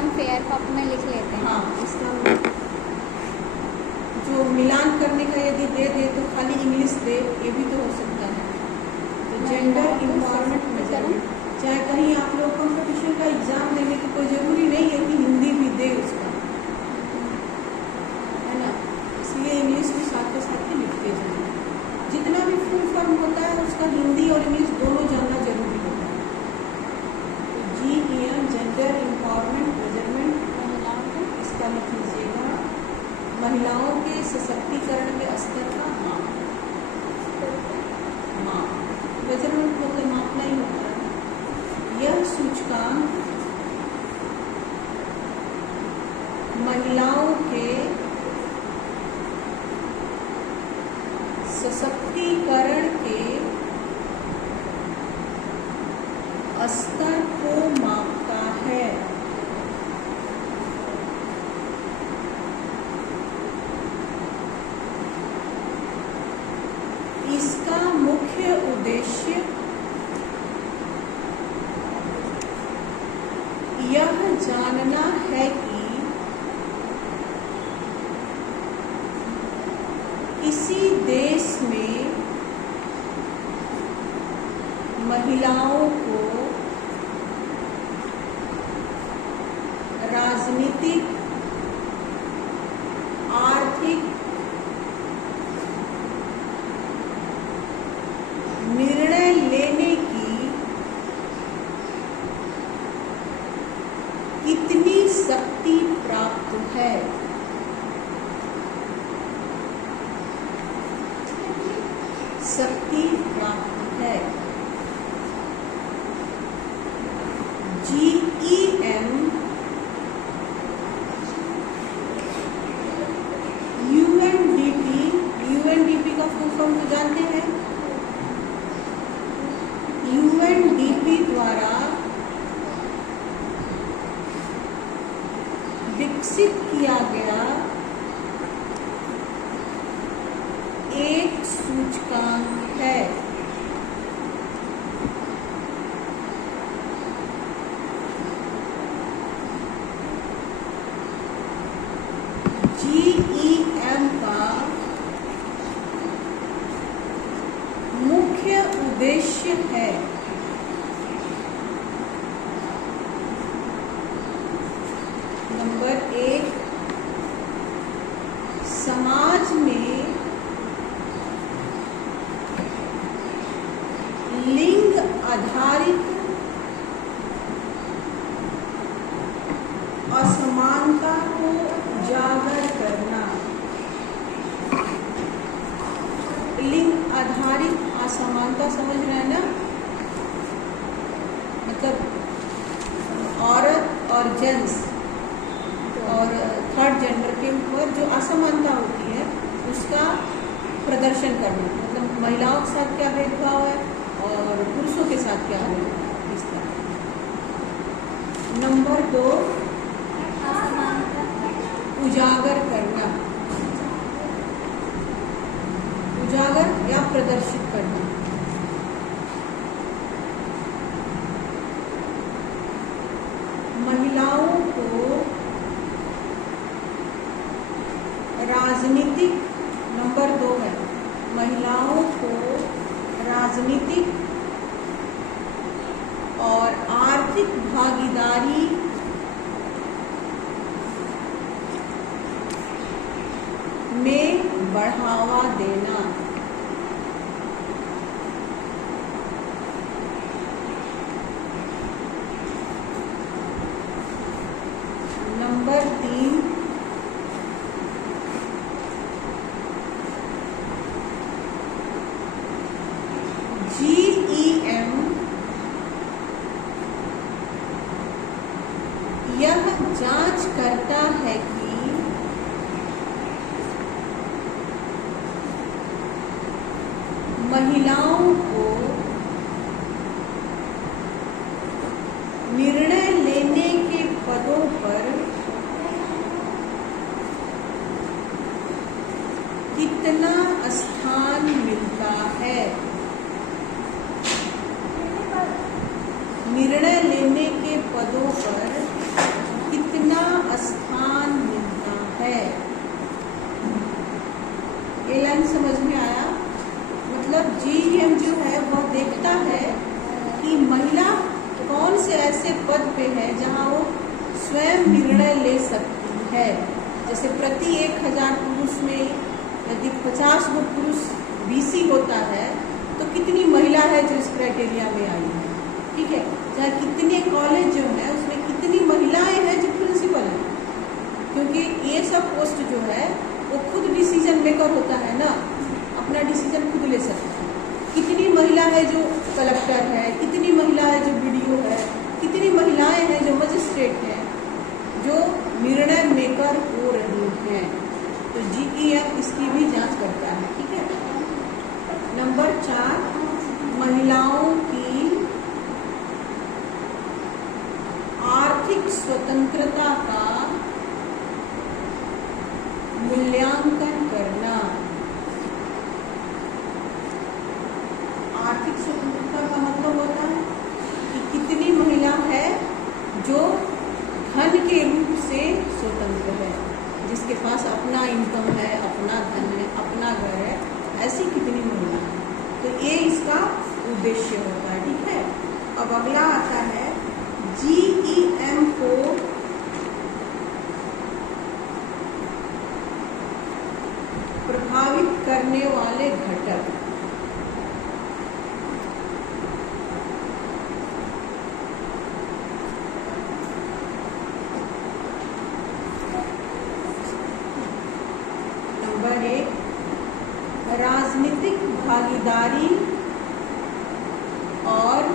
हम fair copy में लिख लेते हैं। हाँ, इसका जो मिलान करने का यदि दे दे तो खाली इंग्लिश दे, ये भी तो हो सकता है। तो जेंडर इम्पावरमेंट मेजरमेंट, चाहे कहीं आप लोग कंपटीशन का एग्जाम देने की कोई ज़रूरी नहीं है कि हिंदी भी दे उसका, है ना, इसलिए इंग्लिश भी साथ के साथ ही लिखते जाए। जितना भी फुल फॉर्म होता है उसका हिंदी और इंग्लिश दोनों जानना जरूरी होता है। तो GEM जेंडर इम्पावरमेंट मेजरमेंट, इसका लिख लीजिएगा महिलाओं के सशक्तिकरण के स्तर का माप। मेजरमेंट मतलब मापना ही होता है। यह सूचकांक महिलाओं के सशक्तिकरण के स्तर को मापता है। इसका मुख्य उद्देश्य यह जानना है कि किसी देश में महिलाओं को राजनीतिक, आर्थिक, निर्णय लेने की कितनी शक्ति प्राप्त है। शक्ति प्राप्त है। GEM UNDP का फुल फॉर्म तो जानते हैं। UNDP द्वारा विकसित किया गया एक सूचकांक है। GEM का मुख्य उद्देश्य है नंबर 1, समाज में लिंग आधारित असमानता को उजागर करना। लिंग आधारित असमानता समझ रहे हैं ना, मतलब औरत और जेंट्स और थर्ड जेंडर के ऊपर जो असमानता होती है उसका प्रदर्शन करना। मतलब महिलाओं के साथ क्या भेदभाव है और पुरुषों के साथ क्या है, इस तरह। नंबर 2, उजागर करना, उजागर या प्रदर्शित करना। महिलाओं को राजनीतिक, नंबर 2 है, महिलाओं को राजनीतिक और आर्थिक भागीदारी में बढ़ावा देना। नंबर 3, GEM यह जांच करता है कि महिलाओं को निर्णय लेने के पदों पर कितना स्थान मिलता है। निर्णय लेने के पदों पर कितना GEM जो है वह देखता है कि महिला कौन से ऐसे पद पे है जहाँ वो स्वयं निर्णय ले सकती है। जैसे प्रति 1000 पुरुष में यदि 50 गो पुरुष BC होता है तो कितनी महिला है जो इस क्राइटेरिया में आई है, ठीक है। चाहे कितने कॉलेज जो है उसमें कितनी महिलाएं हैं जो प्रिंसिपल हैं, क्योंकि ये सब पोस्ट जो है वो खुद डिसीजन मेकर होता है ना, अपना डिसीजन खुद ले सकता है। कितनी महिला है जो कलेक्टर है, कितनी महिला है जो BDO है, कितनी महिलाएं हैं जो मजिस्ट्रेट हैं, जो निर्णय मेकर हो रही हैं। तो GEM इसकी भी जांच करता है, ठीक है। नंबर 4, महिलाओं की आर्थिक स्वतंत्रता का मूल्यांकन करना। आर्थिक स्वतंत्रता का मतलब होता है कि कितनी महिला है जो धन के रूप से स्वतंत्र है, जिसके पास अपना इनकम है, अपना धन है, अपना घर है, ऐसी कितनी महिला है। तो ये इसका उद्देश्य होता है, ठीक है। अब अगला आता है GEM को प्रभावित करने वाले घटक। नंबर 1, राजनीतिक भागीदारी और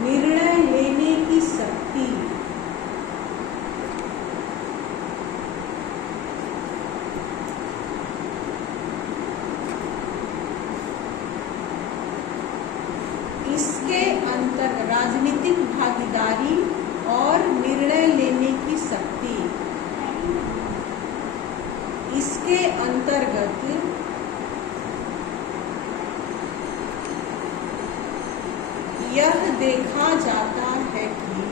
निर्णय लेने की शक्ति। इसके अंतर राजनीतिक भागीदारी और निर्णय लेने की शक्ति, इसके अंतर्गत यह देखा जाता है कि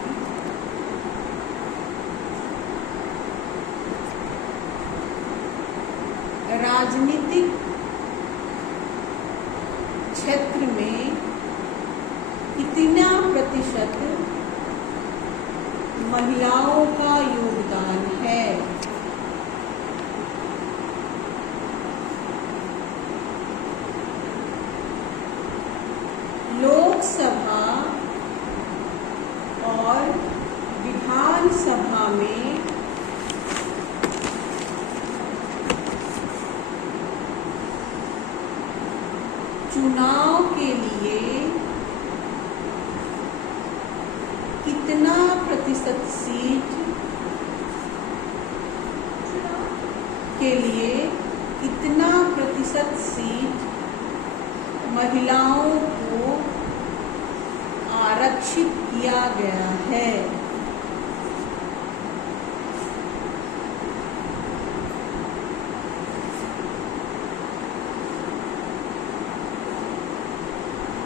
राजनीतिक क्षेत्र में कितना प्रतिशत महिलाओं का योगदान है। लोकसभा और विधानसभा में चुनाव के लिए कितना प्रतिशत सीट के लिए कितना प्रतिशत सीट महिलाओं को आरक्षित किया गया है।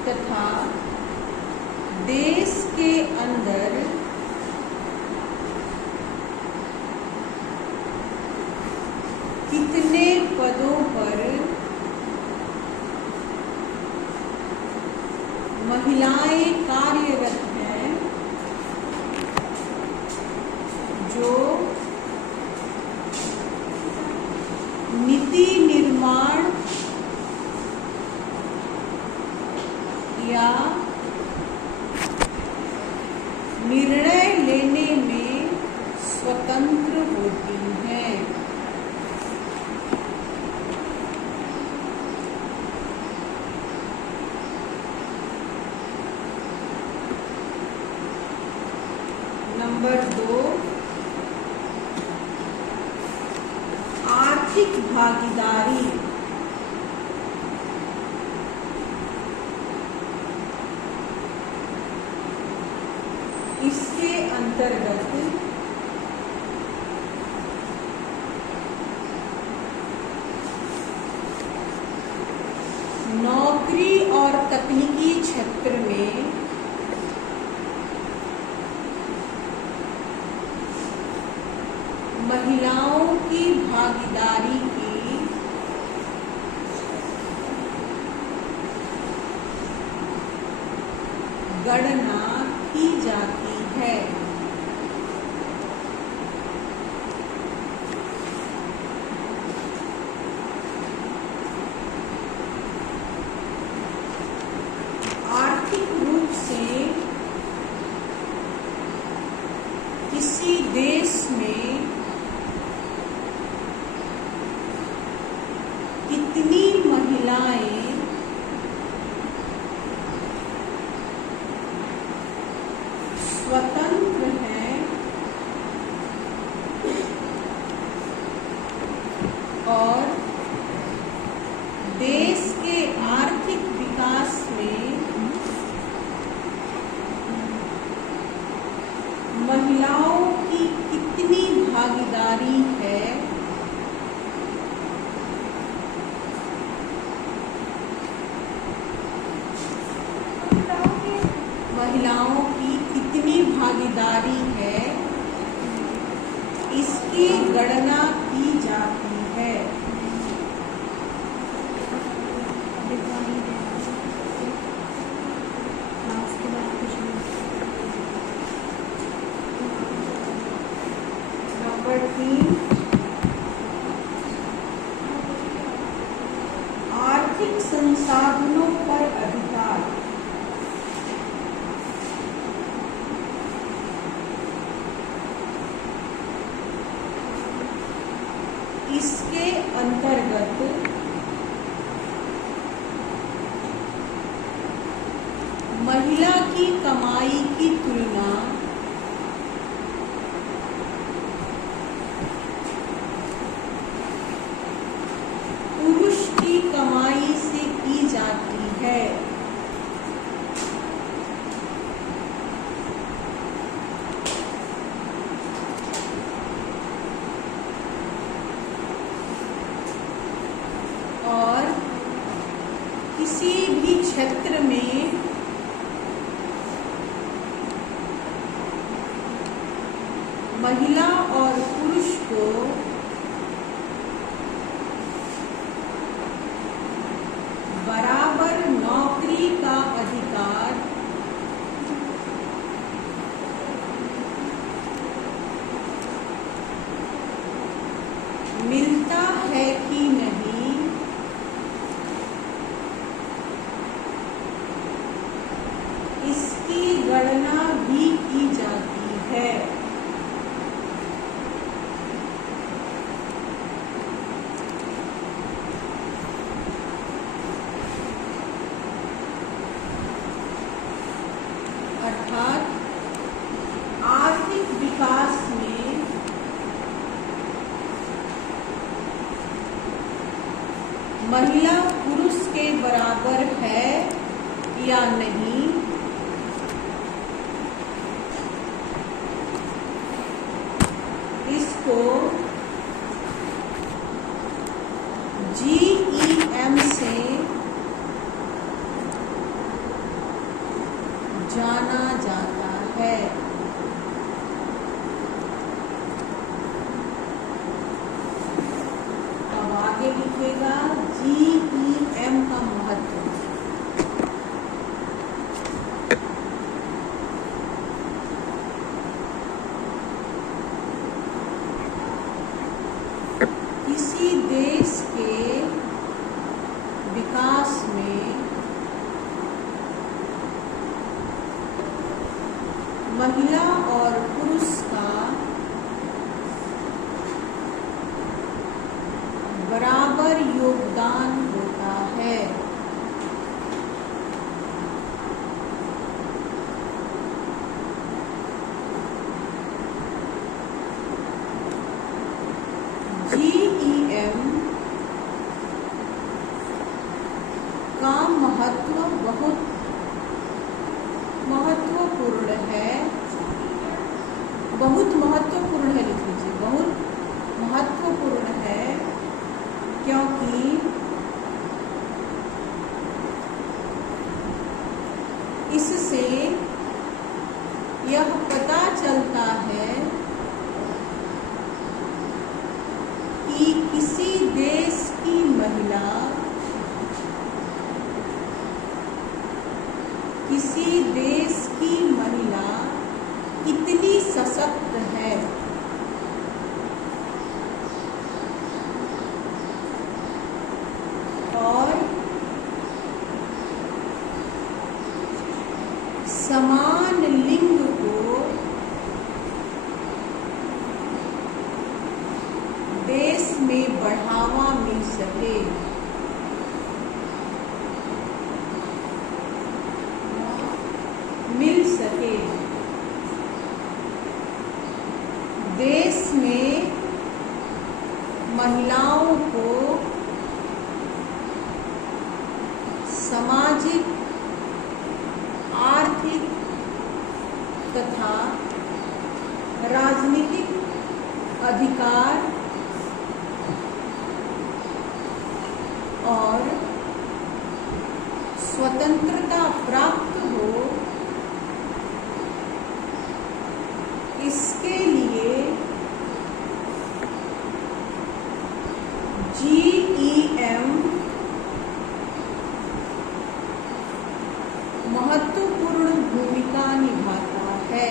तथा देश के अंदर कितने पदों पर महिलाएं कार्यरत हैं जो नीति निर्माण या निर्णय लेने में स्वतंत्र होती हैं। नंबर 2, आर्थिक भागीदारी। इसके अंतर्गत नौकरी और तकनीकी क्षेत्र में महिलाओं की भागीदारी की गणना की जाती है। आर्थिक रूप से किसी देश में कितनी महिलाएं स्वतंत्र हैं और देश के आर्थिक विकास में महिलाओं की कितनी भागीदारी है, महिलाओं की कितनी भागीदारी है, इसकी गणना की जाती है। नंबर 3, आर्थिक संसाधनों पर अधिकार। इसके अंतर्गत महिला की कमाई की तुलना पुरुष की कमाई से की जाती है। और किसी भी क्षेत्र में महिला और पुरुष को बराबर नौकरी का अधिकार मिलता है कि नहीं, इसकी गणना भी की जाती है। अर्थात आर्थिक विकास में महिला पुरुष के बराबर है या नहीं, इसको GEM से जाना जाता है। अब आगे लिखेगा GEM का महत्व। किसी देश के विकास में महिला और पुरुष का बराबर योगदान होता है। GEM का महत्व बहुत महत्वपूर्ण है, बहुत महत्वपूर्ण है, लिख लीजिए, बहुत महत्वपूर्ण है, क्योंकि इससे यह पता चलता है कि किसी देश की महिला किसी देश की महिला कितनी सशक्त है। और समान लिंग को देश में बढ़ावा मिल सके। देश में महिलाओं को सामाजिक, आर्थिक तथा राजनीतिक अधिकार और स्वतंत्रता प्राप्त हो, इसके लिए GEM महत्वपूर्ण भूमिका निभाता है।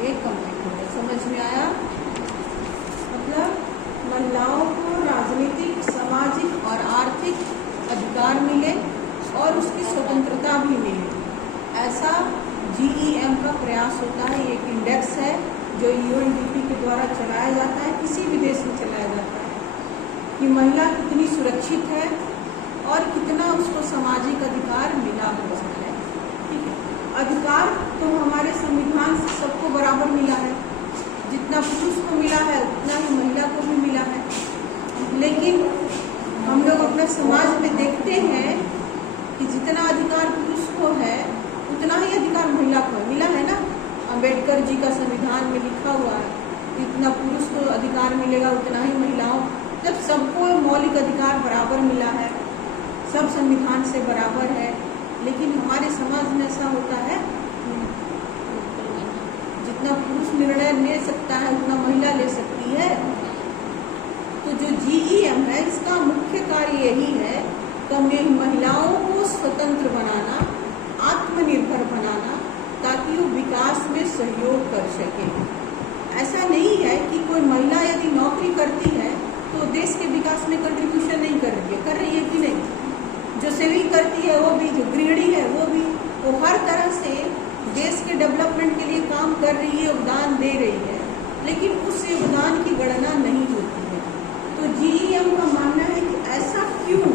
ये कंप्लीट हो गया, समझ में आया? मतलब महिलाओं को राजनीतिक, सामाजिक और आर्थिक अधिकार मिले और उसकी स्वतंत्रता भी मिले, ऐसा GEM का प्रयास होता है। ये एक इंडेक्स है जो UNDP के द्वारा चलाया जाता है, किसी भी देश में चलाया जाता है कि महिला कितनी सुरक्षित है और कितना उसको सामाजिक अधिकार मिला हुआ है। ठीक है, अधिकार तो हमारे संविधान से सबको बराबर मिला है, जितना पुरुष को मिला है उतना ही महिला को भी मिला है। लेकिन हम लोग अपने समाज में देखते हैं कि जितना अधिकार पुरुष को है उतना ही अधिकार महिला को मिला है ना। अम्बेडकर जी का संविधान में लिखा हुआ है, जितना पुरुष को अधिकार मिलेगा उतना ही महिलाओं। जब सबको मौलिक अधिकार बराबर मिला है, सब संविधान से बराबर है, लेकिन हमारे समाज में ऐसा होता है जितना पुरुष निर्णय ले सकता है उतना महिला ले सकती है। तो जो GEM है इसका मुख्य कार्य यही है कि महिलाओं को स्वतंत्र बनाना, आत्मनिर्भर बनाना, ताकि वो विकास में सहयोग कर सके। ऐसा नहीं है कि कोई महिला यदि नौकरी करती है तो देश के विकास में कंट्रीब्यूशन नहीं कर रही है कि नहीं। जो सेविंग करती है वो भी, जो गृहिणी है वो भी, वो हर तरह से देश के डेवलपमेंट के लिए काम कर रही है, योगदान दे रही है, लेकिन उस योगदान की गणना नहीं होती है। तो GEM का मानना है कि ऐसा क्यों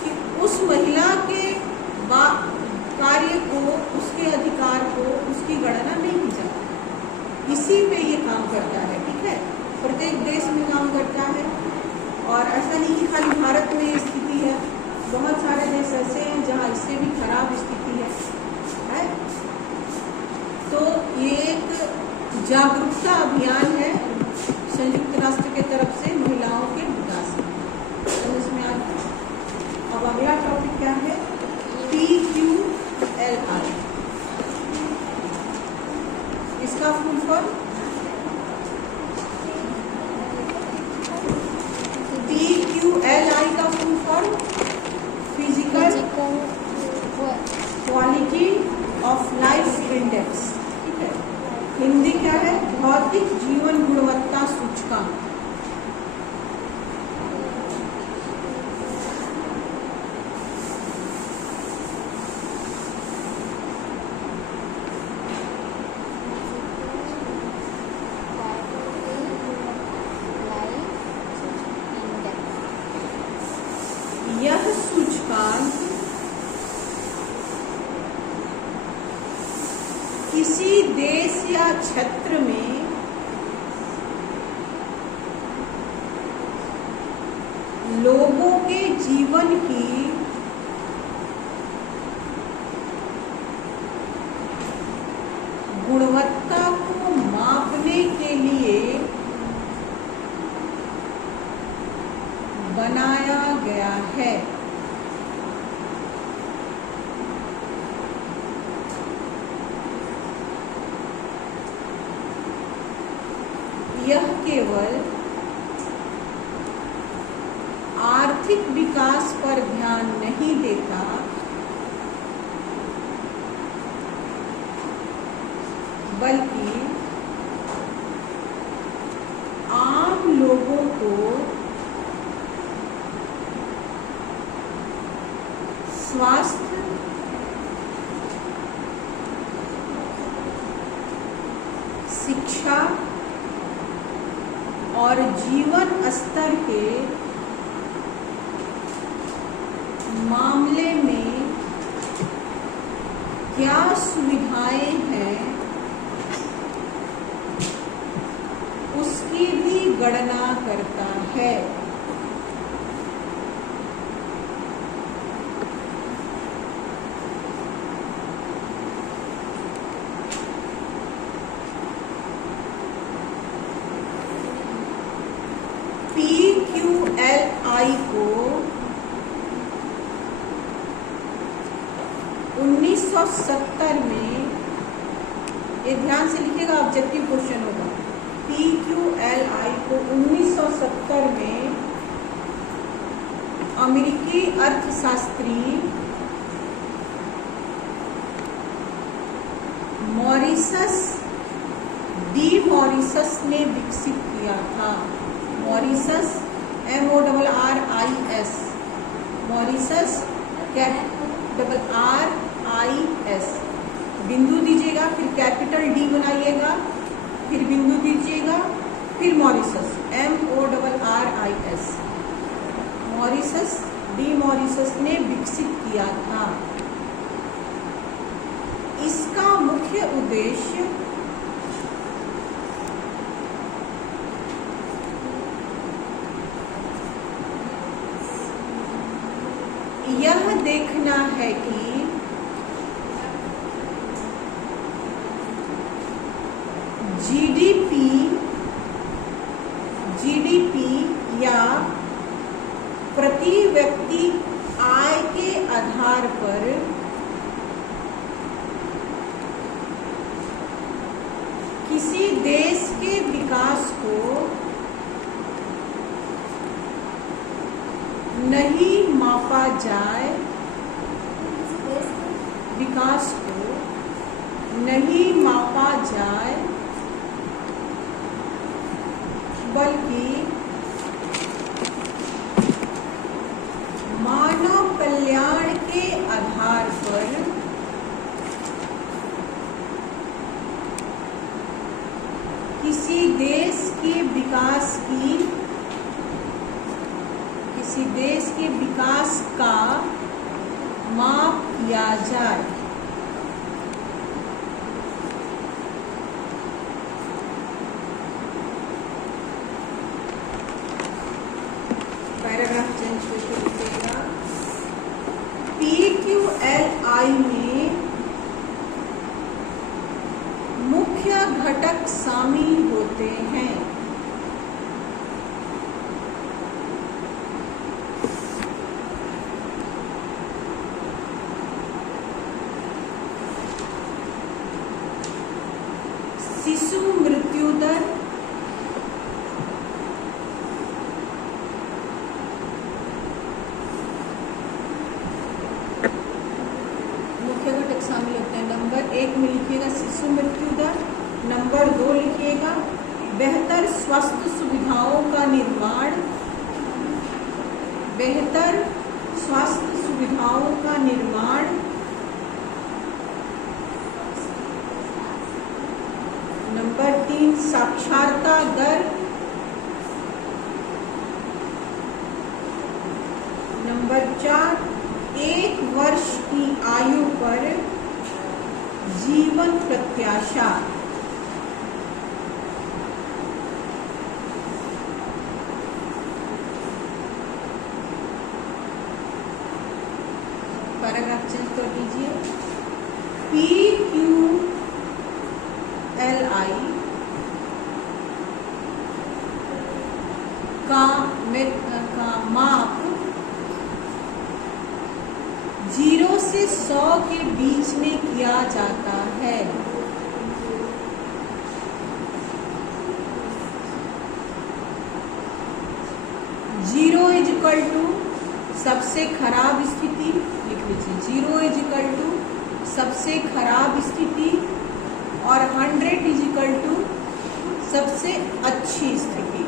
कि उस महिला के कार्य को, उसके अधिकार को, उसकी गणना नहीं की जाती। इसी पे ये काम करता है। ठीक है, प्रत्येक देश में काम करता है और ऐसा नहीं कि खाली भारत में ये स्थिति है, बहुत सारे देश ऐसे हैं जहाँ इससे भी खराब स्थिति है। तो ये एक जागरूकता अभियान है संयुक्त राष्ट्र के तरफ से महिलाओं के विकास में। समझ में आता है? अब अगला टॉपिक क्या है? PQLI। इसका फुल फॉर्म PQLI का full form physical quality of life index. ठीक है, हिंदी क्या है? भौतिक जीवन गुणवत्ता सूचकांक। यह सूचकांक किसी देश या क्षेत्र में लोगों के जीवन की गुणवत्ता को मापने के लिए बनाया गया है। यह केवल आर्थिक विकास पर ध्यान नहीं देता, बल्कि आम लोगों को स्वास्थ्य, शिक्षा और जीवन स्तर के मामले में क्या सुविधाएं हैं, उसकी भी गणना करता है। PQLI को 1970 में, ये ध्यान से लिखिएगा, ऑब्जेक्टिव क्वेश्चन होगा। PQLI को 1970 में अमेरिकी अर्थशास्त्री मॉरिसस ने विकसित किया था। मॉरिसस, MORRIS, मॉरिसस, RRIS, बिंदु दीजिएगा, फिर कैपिटल D बनाइएगा, फिर बिंदु दीजिएगा, फिर मॉरिसस, MORRIS, मॉरिसस, मॉरिसस ने विकसित किया था। इसका मुख्य उद्देश्य यह देखना है कि जीडीपी या प्रति व्यक्ति आय के आधार पर किसी देश के विकास को नहीं मापा जाए, विकास को नहीं मापा जाए, बल्कि मानव कल्याण के आधार पर किसी देश के विकास का माप किया जाए। पैराग्राफ चेंज करके लिखिएगा। PQLI में मुख्य घटक शामिल होते हैं। शिशु मृत्यु दर, मुख्य घटक शामिल होते हैं। नंबर 1 में लिखिएगा शिशु मृत्यु दर, नंबर 2 लिखिएगा बेहतर स्वास्थ्य सुविधाओं का निर्माण, बेहतर स्वास्थ्य सुविधाओं का निर्माण, नंबर 3 साक्षरता दर, नंबर 4 1 वर्ष की आयु पर जीवन प्रत्याशा। पैराग्राफ चेंज कर दीजिए। PQLI का माप 0 से 100 के बीच में किया जाता है। 0 = सबसे खराब स्थिति लिख लीजिए, 0 इज इक्वल टू सबसे खराब स्थिति और 100 इज इक्वल टू सबसे अच्छी स्थिति।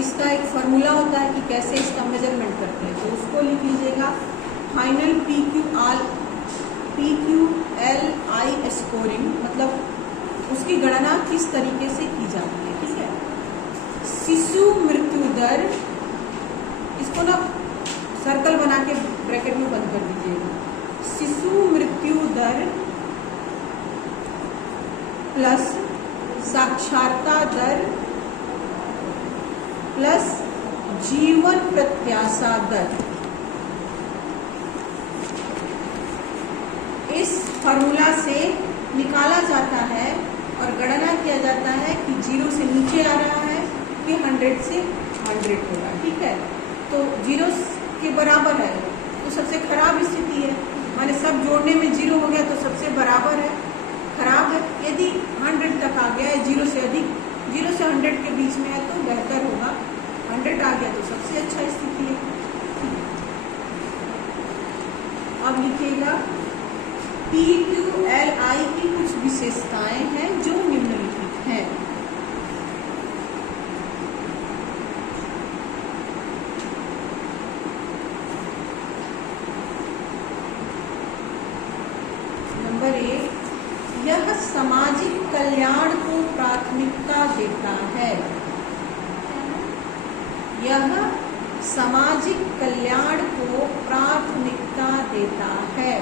इसका एक फॉर्मूला होता है कि कैसे इसका मेजरमेंट करते हैं, तो उसको लिख लीजिएगा। फाइनल PQLI स्कोरिंग, मतलब उसकी गणना किस तरीके से की जाती है, ठीक है। शिशु मृत्यु दर, इसको ना सर्कल बना के ब्रैकेट में बंद कर दीजिएगा। शिशु मृत्यु दर प्लस साक्षरता दर प्लस जीवन प्रत्याशा दर, इस फॉर्मूला से निकाला जाता है और गणना किया जाता है कि 0 से नीचे आ रहा है कि 100 से 100 होगा, ठीक है। तो 0 के बराबर है तो सबसे खराब स्थिति है, माने सब जोड़ने में 0 हो गया तो सबसे बराबर है, खराब है। यदि 100 तक आ गया है, 0 से अधिक, 0 से 100 के बीच में है तो बेहतर होगा, 100 आ गया तो सबसे अच्छा स्थिति है। अब लिखिएगा PQLI की कुछ विशेषताएं हैं जो निम्नलिखित हैं। नंबर 1, यह सामाजिक कल्याण को प्राथमिकता देता है। यह सामाजिक कल्याण को प्राथमिकता देता है।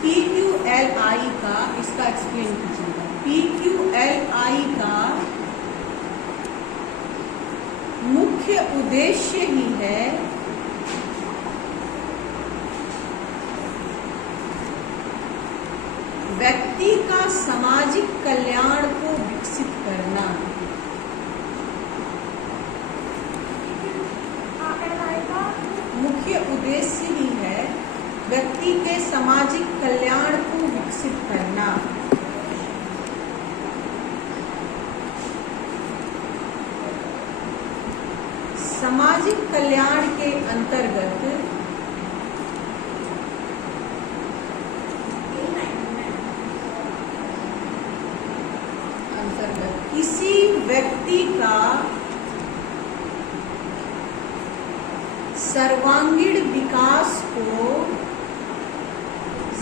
PQLI का, इसका एक्सप्लेन कीजिएगा। PQLI का मुख्य उद्देश्य ही है व्यक्ति का सामाजिक कल्याण को विकसित करना। मुख्य उद्देश्य ही है व्यक्ति के सामाजिक कल्याण को विकसित करना। सामाजिक कल्याण के अंतर्गत किसी व्यक्ति का सर्वांगीण विकास को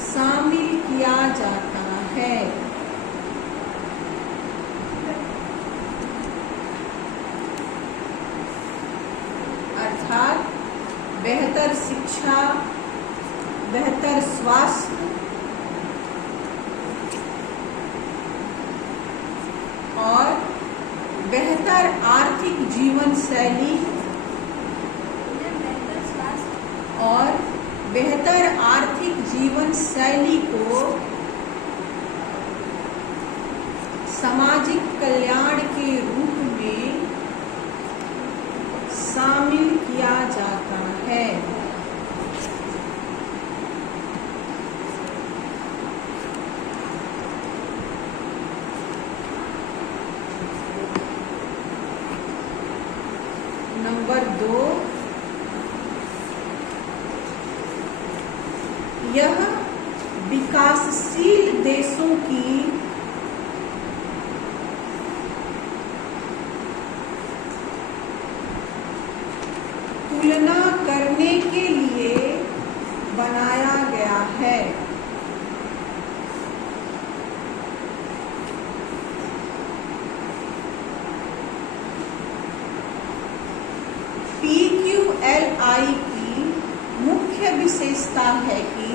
शामिल किया जाता है। अर्थात बेहतर शिक्षा, बेहतर स्वास्थ्य और बेहतर आर्थिक जीवन शैली और बेहतर आर्थिक जीवन शैली को सामाजिक कल्याण के रूप में शामिल किया जाता है। नंबर 2, यह विकासशील देशों की तुलना करने के लिए बनाया गया है। PQLI की मुख्य विशेषता है कि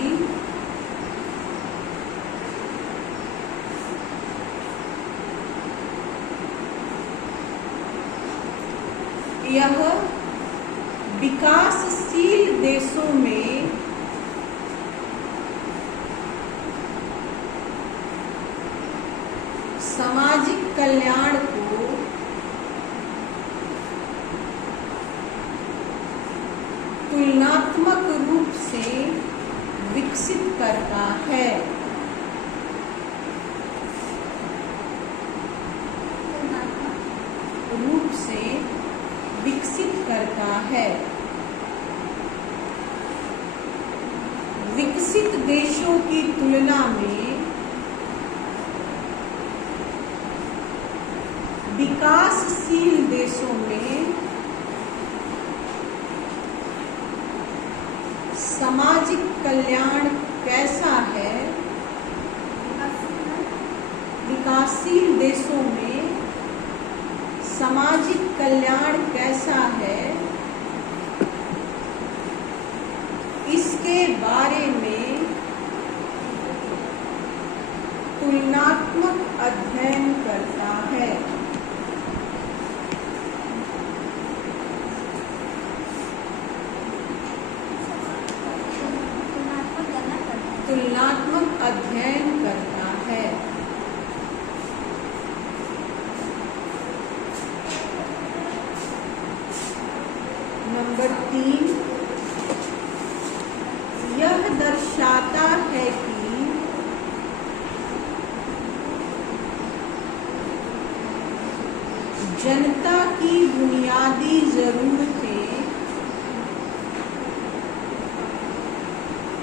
यह विकासशील देशों में सामाजिक कल्याण को तुलनात्मक रूप से विकसित करता है। रूप से विकसित करता है। विकसित देशों की तुलना में विकासशील देशों में सामाजिक कल्याण कैसा है? विकासशील देशों में सामाजिक कल्याण कैसा है, इसके बारे में तुलनात्मक अध्ययन करता है। तुलनात्मक अध्ययन करता है। नंबर 3, यह दर्शाता है कि जनता की बुनियादी जरूरतें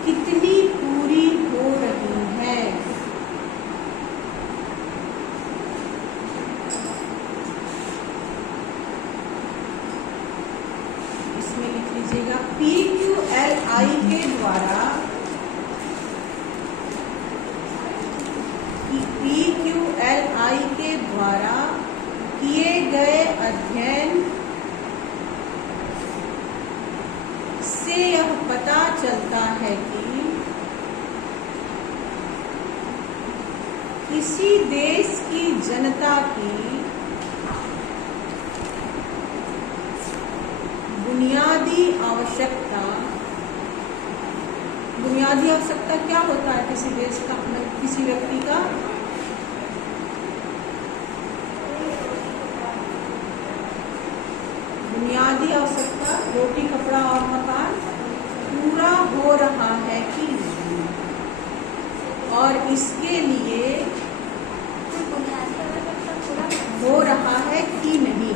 कितनी पूरी हो रही हैं। इसमें लिख लीजिएगा PQLI के द्वारा PQLI के द्वारा किए गए अध्ययन से यह पता चलता है कि किसी देश की जनता की बुनियादी आवश्यकता क्या होता है? किसी देश का, किसी व्यक्ति का बुनियादी आवश्यकता रोटी, कपड़ा और मकान पूरा हो रहा है कि नहीं, और इसके लिए हो रहा है कि नहीं,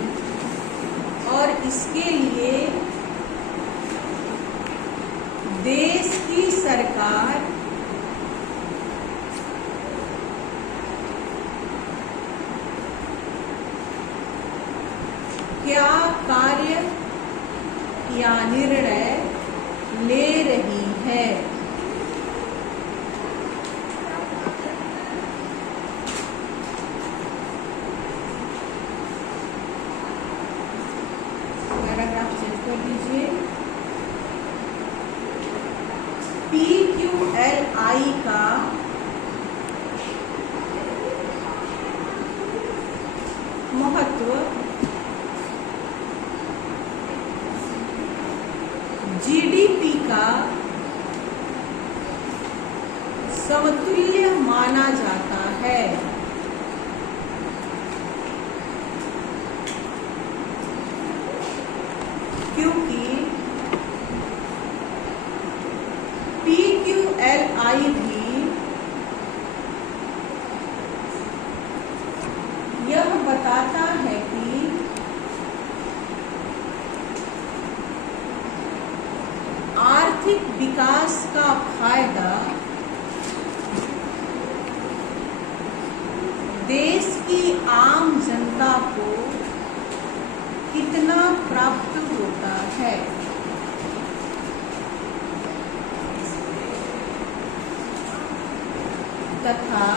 और इसके लिए देश की सरकार क्या कार्य या निर्णय ले रही है। पैराग्राफ चेंज कर दीजिए। PQLI का महत्व GDP का समतुल्य माना जाता है। क्योंकि PQLI भी यह बताता है कि आर्थिक विकास का फायदा देश की आम जनता को कितना प्राप्त होता है। तथा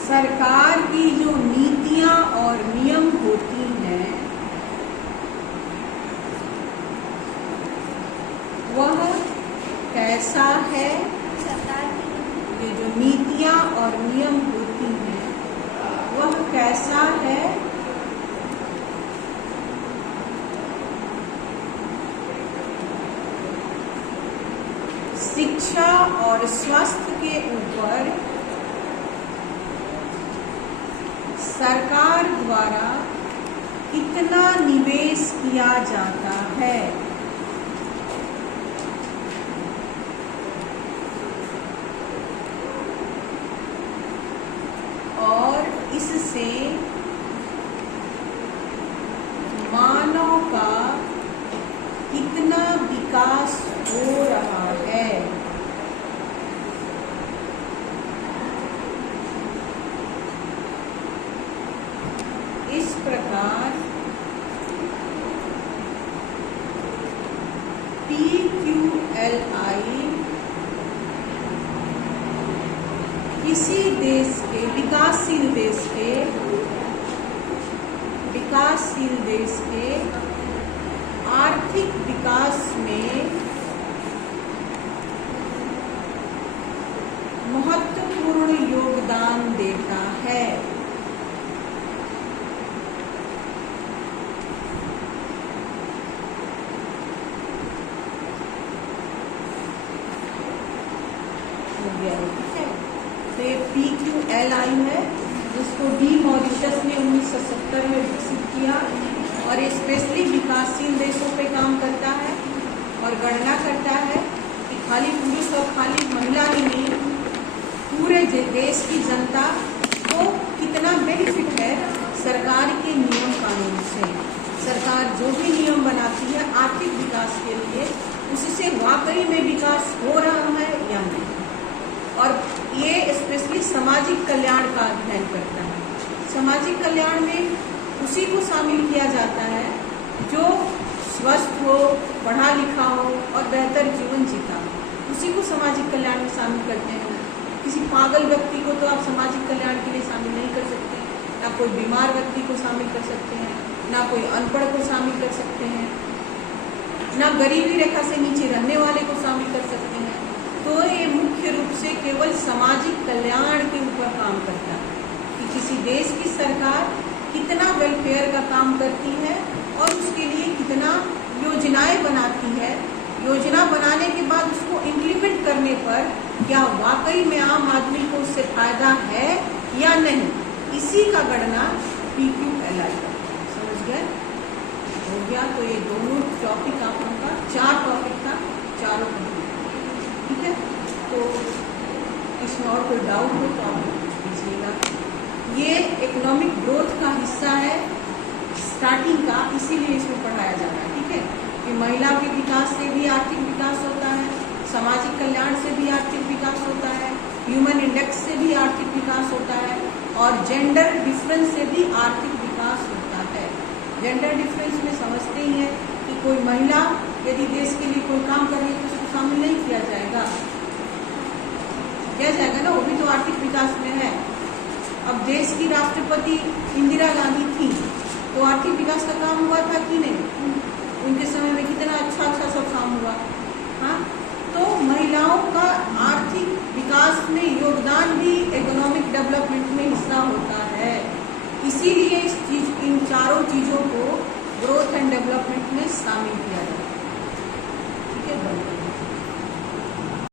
सरकार की जो नीतियां और नियम होती हैं वह कैसा है। ये जो नीतियां और नियम होती हैं वह कैसा है। शिक्षा और स्वास्थ्य के ऊपर सरकार द्वारा कितना निवेश किया जाता है। और इससे मानव का कितना विकास हो रहा है। इस प्रकार PQLI किसी देश के विकासशील देश के आर्थिक विकास में महत्वपूर्ण योगदान देता है। तो ये PQLI है, जिसको डी मॉरिशस ने 1970 में विकसित किया और ये स्पेशली विकासशील देशों पे काम करता है और गणना करता है कि खाली पुरुष और खाली महिला ही नहीं, पूरे देश की जनता को कितना बेनिफिट है सरकार के नियम कानून से। सरकार जो भी नियम बनाती है आर्थिक विकास के लिए, उससे वाकई में विकास हो रहा है या नहीं। और ये स्पेशली सामाजिक कल्याण का अध्ययन करता है। सामाजिक कल्याण में उसी को शामिल किया जाता है जो स्वस्थ हो, पढ़ा लिखा हो और बेहतर जीवन जीता हो, उसी को सामाजिक कल्याण में शामिल करते हैं। किसी पागल व्यक्ति को तो आप सामाजिक कल्याण के लिए शामिल नहीं कर सकते, ना कोई बीमार व्यक्ति को शामिल कर सकते हैं, ना कोई अनपढ़ को शामिल कर सकते हैं, ना गरीबी रेखा से नीचे रहने वाले को शामिल कर सकते हैं। तो ये मुख्य रूप से केवल सामाजिक कल्याण के ऊपर काम करता है कि किसी देश की सरकार कितना वेलफेयर का काम करती है और उसके लिए कितना योजनाएं बनाती है। योजना बनाने के बाद उसको इम्प्लीमेंट करने पर क्या वाकई में आम आदमी को उससे फायदा है या नहीं, इसी का गणना PQLI का। समझ गए? हो गया। तो ये दोनों टॉपिक आप लोगों का 4 टॉपिक था, चारों ठीक है। तो इसमें और कोई डाउट हो तो आप पूछिएगा। ये इकोनॉमिक ग्रोथ का हिस्सा है स्टार्टिंग का, इसीलिए इसमें पढ़ाया जा रहा है। ठीक है कि महिला के विकास से भी आर्थिक विकास होता है, सामाजिक कल्याण से भी आर्थिक विकास होता है, ह्यूमन इंडेक्स से भी आर्थिक विकास होता है और जेंडर डिफरेंस से भी आर्थिक विकास होता है। जेंडर डिफरेंस में समझते ही है कि कोई महिला यदि देश के लिए कोई काम कर रही है तो उसको शामिल नहीं किया जाएगा ना, वो भी तो आर्थिक विकास में है। अब देश की राष्ट्रपति इंदिरा गांधी थी तो आर्थिक विकास का काम हुआ था कि नहीं? उनके समय में कितना अच्छा सब काम हुआ। हाँ, तो महिलाओं का आर्थिक विकास में योगदान भी इकोनॉमिक डेवलपमेंट में हिस्सा होता है। इसीलिए इन चारों चीज़ों को ग्रोथ एंड डेवलपमेंट में शामिल